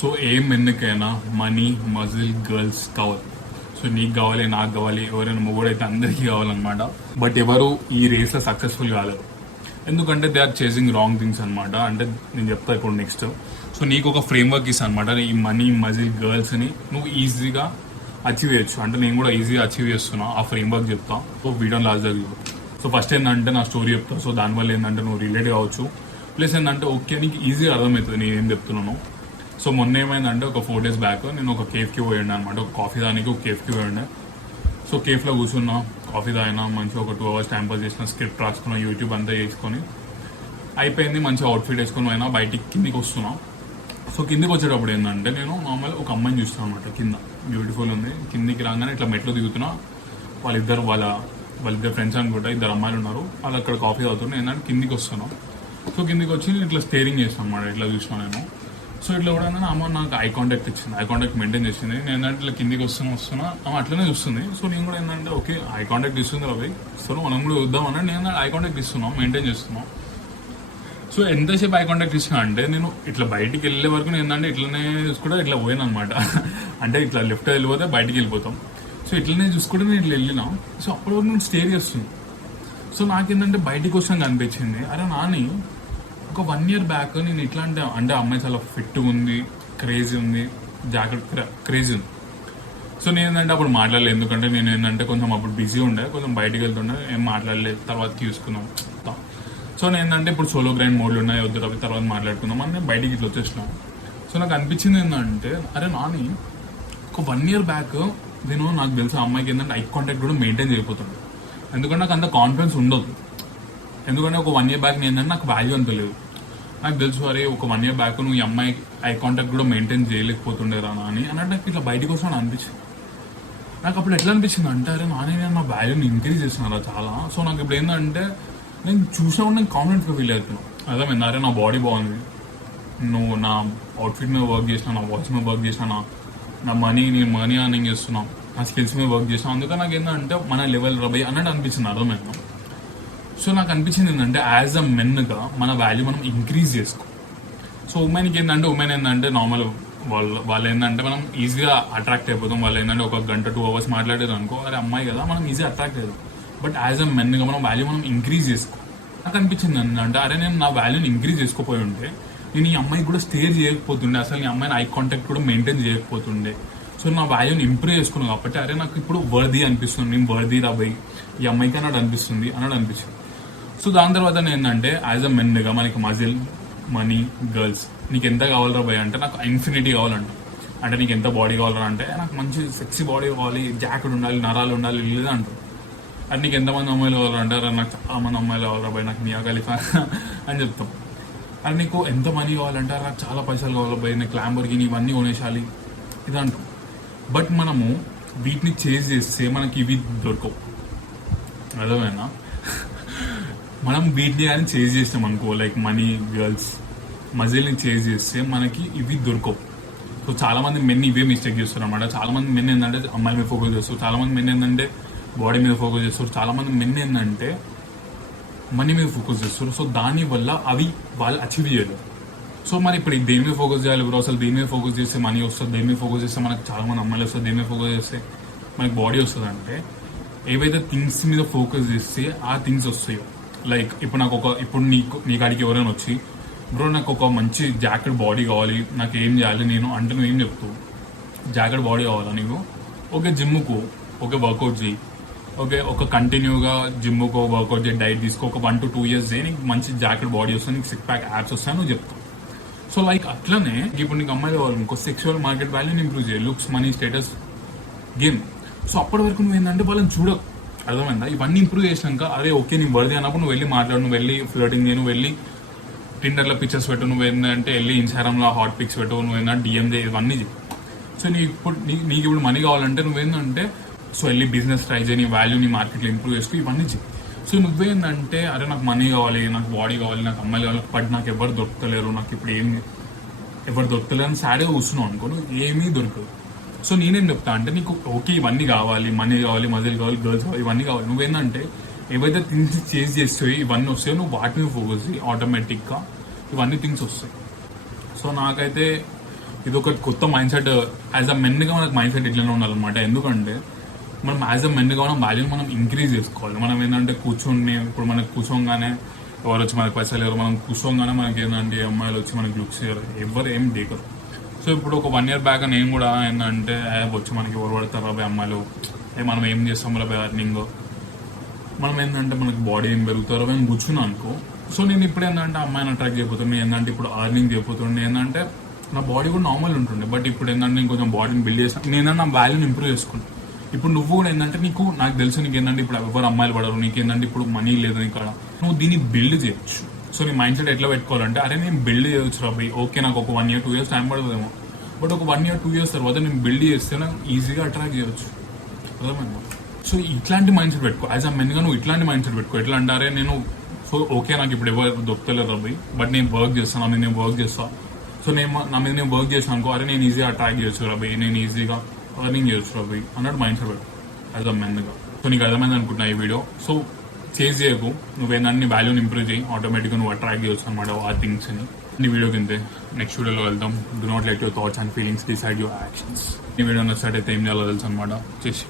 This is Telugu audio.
సో ఏం ఎందుకైనా మనీ మజిల్ గర్ల్స్ కావాలి. సో నీకు కావాలి, నాకు కావాలి, ఎవరైనా మొగుడైతే అందరికీ కావాలన్నమాట. బట్ ఎవరు ఈ రేస్లో సక్సెస్ఫుల్ కాలేరు, ఎందుకంటే they are chasing wrong things అనమాట. అంటే నేను చెప్తా ఇప్పుడు నెక్స్ట్. సో నీకు ఒక ఫ్రేమ్ వర్క్ ఇస్తాను అనమాట. ఈ మనీ మజిల్ గర్ల్స్ని నువ్వు ఈజీగా అచీవ్ చేయొచ్చు. అంటే నేను కూడా ఈజీగా అచీవ్ చేస్తున్నా, ఆ ఫ్రేమ్ వర్క్ చెప్తా. సో వీడియో లాస్ట్ దగ్గర. సో ఫస్ట్ ఏంటంటే నా స్టోరీ చెప్తా. సో దానివల్ల ఏంటంటే నువ్వు రిలేట్ కావచ్చు, ప్లస్ ఏంటంటే ఓకే నీకు ఈజీగా అర్థమవుతుంది నేను ఏం చెప్తున్నాను. సో మొన్న ఏమైందంటే ఒక 4 days బ్యాక్ నేను ఒక కేఫ్కి పోయిండే అనమాట. ఒక కాఫీ దానికి ఒక కేఫ్కి పోయిండే. సో కేఫ్లో కూర్చున్నా, కాఫీ తాగినా, మంచిగా ఒక 2 hours టైం పాస్ చేసిన, స్క్రిప్ట్ రాసుకున్నా, యూట్యూబ్ అంతా చేసుకొని అయిపోయింది. మంచిగా అవుట్ఫిట్ వేసుకొని పోయినా, బయటికి కిందికి వస్తున్నా. సో కిందికి వచ్చేటప్పుడు ఏంటంటే నేను నార్మల్ ఒక అమ్మాయిని చూస్తాను అనమాట. కింద బ్యూటిఫుల్ ఉంది. కిందికి రాగానే ఇట్లా మెట్లు దిగుతున్నా, వాళ్ళిద్దరు ఫ్రెండ్స్ అనుకుంటా, 2 అమ్మాయిలు ఉన్నారు. వాళ్ళు అక్కడ కాఫీ తాగుతున్నారు. ఏంటంటే కిందికి వస్తున్నాను. సో కిందికి వచ్చి నేను ఇట్లా స్టేరింగ్ చేస్తాను అనమాట. ఇట్లా చూసినా నేను. సో ఇట్లా కూడా అమ్మ నాకు ఐ కాంటాక్ట్ ఇచ్చింది, ఐ కాంటాక్ట్ మెయింటైన్ చేసింది. నేను ఏంటంటే ఇట్లా కిందికి వస్తున్నా అమ్మ అట్లనే చూస్తుంది. సో నేను కూడా ఏంటంటే ఓకే ఐ కాంటాక్ట్ ఇస్తుంది రవి, సో మనం కూడా చూద్దాం అన్నట్టు నేను ఐ కాంటాక్ట్ ఇస్తున్నాం, మెయింటైన్ చేస్తున్నాం. సో ఎంతసేపు ఐ కాంటాక్ట్ ఇస్తున్నా అంటే నేను ఇట్లా బయటికి వెళ్ళే వరకు నేను ఏంటంటే ఇట్లనే చూసుకుంటే ఇట్లా పోయాను అనమాట. అంటే ఇట్లా లెఫ్ట్ వెళ్ళిపోతే బయటికి వెళ్ళిపోతాం. సో ఇట్లనే చూసుకుంటే నేను ఇట్లా వెళ్ళినా. సో అప్పటి వరకు నేను స్టే చేస్తున్నాను. సో నాకేంటంటే బయటికి వచ్చాక అనిపించింది, అరే నాని ఒక 1 year బ్యాక్ నేను ఇట్లా అంటే అమ్మాయి చాలా ఫిట్ ఉంది, క్రేజీ ఉంది, జాకెట్ క్రేజీ ఉంది. సో నేను ఏంటంటే అప్పుడు మాట్లాడలేదు, ఎందుకంటే నేను ఏంటంటే కొంచెం అప్పుడు బిజీ ఉండే, కొంచెం బయటికి వెళ్తుండే, ఏం మాట్లాడలేదు. తర్వాత చూసుకున్నాం. సో నేను ఏంటంటే ఇప్పుడు సోలో గ్రైండ్ మోడ్లు ఉన్నాయి, వద్దు రవి తర్వాత మాట్లాడుకుందాం అని నేను బయటికి ఇట్లా వచ్చేసినాం. సో నాకు అనిపించింది ఏంటంటే అరే నాని ఒక 1 year బ్యాక్ నేను నాకు తెలిసిన అమ్మాయికి ఏంటంటే ఐ కాంటాక్ట్ కూడా మెయింటైన్ చేయకపోతుంది, ఎందుకంటే నాకు అంత కాన్ఫిడెన్స్ ఉండదు. ఎందుకంటే ఒక 1 year బ్యాక్ నేను నాకు వాల్యూ అంత లేదు. నాకు తెలుసు అరే ఒక 1 year బ్యాక్ నువ్వు ఈ అమ్మాయి ఐ కాంటాక్ట్ కూడా మెయింటైన్ చేయలేకపోతుండేరా అని అన్నట్టు నాకు ఇట్లా బయటకు వస్తాను అనిపించింది. నాకు అప్పుడు ఎట్లా అనిపించింది అంటే అరే నాని నేను నా వాల్యూని ఇంక్రీజ్ చేస్తున్నారా చాలా. సో నాకు ఇప్పుడు ఏంటంటే నేను చూసినా కూడా నేను కాన్ఫిడెంట్గా ఫీల్ అవుతున్నాను. అర్థమైంది, అరే నా బాడీ బాగుంది, నువ్వు నా అవుట్ఫిట్ మీద వర్క్ చేసినా, నా వాచ్ మీద వర్క్ చేసినా, నా నేను మనీ అర్నింగ్ చేస్తున్నాం, నా స్కిల్స్ మీద వర్క్ చేసినా. అందుకని నాకు ఏంటంటే మన లెవెల్ రబై అన్నట్టు అనిపించింది. అర్థమైందా? సో నాకు అనిపించింది ఏంటంటే యాజ్ అ మెన్గా మన వాల్యూ మనం ఇంక్రీజ్ చేసుకో. సో ఉమెన్కి ఏంటంటే నార్మల్ వాళ్ళు ఏంటంటే మనం ఈజీగా అట్రాక్ట్ అయిపోతాం. వాళ్ళు ఏంటంటే ఒక 1-2 hours మాట్లాడారు అనుకో, అరే అమ్మాయి కదా మనం ఈజీగా అట్రాక్ట్ అవుతాం. బట్ యాజ్ అ మెన్గా మనం వాల్యూ మనం ఇంక్రీజ్ చేసుకో. నాకు అనిపించింది ఏంటంటే అరే నేను నా వాల్యూని ఇంక్రీజ్ చేసుకోపోయి ఉంటే నేను ఈ అమ్మాయికి కూడా స్టే చేయకపోతుండే, అసలు ఈ అమ్మాయిని ఐ కాంటాక్ట్ కూడా మెయింటైన్ చేయకపోతుండే. సో నా వాల్యూని ఇంప్రూవ్ చేసుకున్నాను కాబట్టి అరే నాకు ఇప్పుడు వర్దీ అనిపిస్తుంది, నేను వర్దీ రాబోయి ఈ అమ్మాయికి అన్నట్టు అనిపించింది. సో దాని తర్వాత ఏంటంటే యాజ్ అ మెన్గా మనకి మజిల్ మనీ గర్ల్స్ నీకు ఎంత కావాలరా భయ్ అంటే నాకు ఇన్ఫినిటీ కావాలంట. అంటే నీకు ఎంత బాడీ కావాలరా అంటే నాకు మంచి సెక్సీ బాడీ కావాలి, జాకెట్ ఉండాలి, నరాలు ఉండాలి, లేదా అంటారు. అది నీకు ఎంతమంది అమ్మాయిలు కావాలంటారు, నాకు చాలా మంది అమ్మాయిలు కావాలరా భయ్, నాకు మియా ఖలీఫా అని చెప్తాం. అది నీకు ఎంత మనీ కావాలంటారు, నాకు చాలా పైసలు కావాలి భయ్, నాకు ల్యాంబోర్గిని ఇవన్నీ కొనేసాలి ఇది అంటాం. బట్ మనము వీటిని చేంజ్ చేస్తే మనకి ఇవి దొరకవు. అర్థమైనా? మనం వీటిని కానీ చేంజ్ చేస్తాం అనుకో, లైక్ మనీ గర్ల్స్ మజిల్ని చేంజ్ చేస్తే మనకి ఇవి దొరకవు. సో చాలా మంది మెన్ ఇవే మిస్టేక్ చేస్తారు అనమాట. చాలా మంది మెన్ ఏంటంటే అమ్మాయిల మీద ఫోకస్ చేస్తారు, చాలా మంది మెన్ ఏంటంటే బాడీ మీద ఫోకస్ చేస్తారు, చాలా మంది మెన్ ఏంటంటే మనీ మీద ఫోకస్ చేస్తారు. సో దానివల్ల అవి వాళ్ళు అచీవ్ చేయలేరు. సో మరి ఇప్పుడు దేని మీద ఫోకస్ చేయాలి బ్రో? అసలు దేని మీద ఫోకస్ చేస్తే మనీ వస్తుంది, దేని మీద ఫోకస్ చేస్తే మనకు చాలా మంది అమ్మాయిలు వస్తుంది, దేని మీద ఫోకస్ చేస్తే మనకి బాడీ వస్తుంది అంటే ఏవైతే థింగ్స్ మీద ఫోకస్ చేస్తే ఆ థింగ్స్ వస్తాయో. లైక్ ఇప్పుడు ఇప్పుడు నీ కాడికి ఎవరైనా వచ్చి బ్రో నాకు ఒక మంచి జాకెట్ బాడీ కావాలి, నాకు ఏం చేయాలి నేను అంటే నువ్వేం చెప్తావు? జాకెట్ బాడీ కావాలా నీకు? ఓకే జిమ్కు, ఓకే వర్కౌట్ చేయి, ఓకే ఒక కంటిన్యూగా జిమ్కు వర్కౌట్ చేయి, డైట్ తీసుకో, ఒక 1 to 2 years చేయి, నీకు మంచి జాకెట్ బాడీ వస్తుంది, నీకు 6 pack యాప్స్ వస్తాయి నువ్వు చెప్తావు. సో లైక్ అట్లనే ఇప్పుడు నీకు అమ్మాయి కావాలి ఇంకో సెక్షువల్ మార్కెట్ వాల్యూని ఇంప్రూవ్ చేయి, looks money status game. So అప్పటి వరకు నువ్వు ఏంటంటే వాళ్ళని చూడకు. అర్థమైందా? ఇవన్నీ ఇంప్రూవ్ చేసినాక అరే ఓకే నేను వర్ది అన్నప్పుడు నువ్వు వెళ్ళి మాట్లాడు, నువ్వు వెళ్ళి ఫ్లోటింగ్ చేయి, నువ్వు వెళ్ళి టిండర్లో పిక్చర్స్ పెట్టు, నువ్వు ఏంటంటే వెళ్ళి ఇన్స్టాగ్రామ్లో హాట్ పిక్స్ పెట్టు, నువ్వు ఏంటంటే డిఎం చేయి, ఇవన్నీ చేయి. సో నీకు ఇప్పుడు మనీ కావాలంటే నువ్వేంటంటే సో వెళ్ళి బిజినెస్ ట్రై చేయి, నీ వాల్యూని మార్కెట్లో ఇంప్రూవ్ చేసుకో, ఇవన్నీ చేయి. సో నువ్వేంటంటే అరే నాకు మనీ కావాలి, నాకు బాడీ కావాలి, నాకు అమ్మాయిలు కావాలి, బట్ నాకు ఎవరు దొరకలేరు, నాకు ఇప్పుడు ఎవరు దొరకలేరు అని సాడ్గా కూర్చున్నావు అనుకో, నువ్వు ఏమీ దొరకదు. సో నేనేం చెప్తా అంటే నీకు ఓకే ఇవన్నీ కావాలి, మనీ కావాలి, మజిల్ కావాలి, గర్ల్స్ కావాలి, ఇవన్నీ కావాలి. నువ్వేంటంటే ఏవైతే థింగ్స్ చేంజ్ చేస్తాయో ఇవన్నీ వస్తాయో నువ్వు వాటి మీద ఫోకస్ చేయి, ఆటోమేటిక్గా ఇవన్నీ థింగ్స్ వస్తాయి. సో నాకైతే ఇది ఒక కొత్త మైండ్ సెట్. యాజ్ అ మెన్గా మనకు మైండ్ సెట్ ఇట్లనే ఉండాలన్నమాట. ఎందుకంటే మనం యాజ్ అ మెన్గా మనం వాల్యూని మనం ఇంక్రీజ్ చేసుకోవాలి. మనం ఏంటంటే కూర్చొని ఇప్పుడు మనకు కూర్చోగానే ఎవరు వచ్చి మనకు పైసలు ఎవరు, మనం కూర్చోగానే మనకి ఏంటంటే అమ్మాయిలు వచ్చి మనకి లుక్స్ ఎవరు ఏం దేకరు. సో ఇప్పుడు ఒక 1 year బ్యాక్ నేను కూడా ఏంటంటే వచ్చి మనకి ఎవరు పడతారు అబ్బాయి అమ్మాయిలు, మనం ఏం చేస్తాం అబ్బాయి అర్నింగ్, మనం ఏంటంటే మనకి బాడీ ఏం పెరుగుతారో అని కూర్చున్నాను అనుకో. సో నేను ఇప్పుడు ఏంటంటే అమ్మాయిని అట్రాక్ట్ చేయబోతుండే, ఏంటంటే ఇప్పుడు అర్నింగ్ చేయబోతుండే, ఏంటంటే నా బాడీ కూడా నార్మల్ ఉంటుండే. బట్ ఇప్పుడు ఏంటంటే నేను కొంచెం బాడీని బిల్డ్ చేస్తాను, నేను నా వాల్యూని ఇంప్రూవ్ చేసుకుంటాను. ఇప్పుడు నువ్వు కూడా ఏంటంటే నాకు తెలుసు నీకు ఏంటంటే ఇప్పుడు ఎవరు అమ్మాయిలు పడరు, నీకు ఏంటంటే ఇప్పుడు మనీ లేదు ఇక్కడ, నువ్వు దీన్ని బిల్డ్ చేయొచ్చు. సో నీ మైండ్ సెట్ ఎట్లా పెట్టుకోవాలంటే అరే నేను బిల్డ్ చేయొచ్చు రాబోయ్, ఓకే నాకు ఒక 1 year 2 years టైం పడుతుందేమో, బట్ ఒక 1 year 2 years తర్వాత నేను బిల్డ్ చేస్తే నాకు ఈజీగా అట్రాక్ట్ చేయొచ్చు. అర్థమైందా? సో ఇట్లాంటి మైండ్ సెట్ పెట్టుకో. యాజ్ అ మెన్గా నువ్వు ఇట్లాంటి మైండ్ సెట్ పెట్టుకో. ఎట్లా అంటారే నేను సో ఓకే నాకు ఇప్పుడు ఎవరు దొరుకుతలేరు రాబోయ్, బట్ నేను వర్క్ చేస్తాను, నా మీద నేను వర్క్ చేస్తాను. సో నా మీద నేను వర్క్ చేస్తాను అనుకో, అరే నేను ఈజీగా అట్రాక్ట్ చేయొచ్చు రాబోయ్, నేను ఈజీగా అర్నింగ్ చేయొచ్చు రాబోయ్ అన్నట్టు మైండ్ సెట్ పెట్టు యాజ్ అ మెన్గా. సో నీకు అర్థమైంది అనుకుంటున్నా ఈ వీడియో. సో చేంజ్ చేయకు, నువ్వేందంటే నీ వాల్యూని ఇంప్రూవ్ చేయి, ఆటోమేటిక్గా నువ్వు అట్రాక్ట్ చేయొచ్చు అనమాట ఆ థింగ్స్ని. ఈ వీడియో కింద నెక్స్ట్ వీడియోలో వెళ్దాం. Do not let your thoughts and feelings decide your actions. ఈ వీడియో నచ్చినట్టయితే ఏం చేయాలో తెలుసు అనమాట, చేసి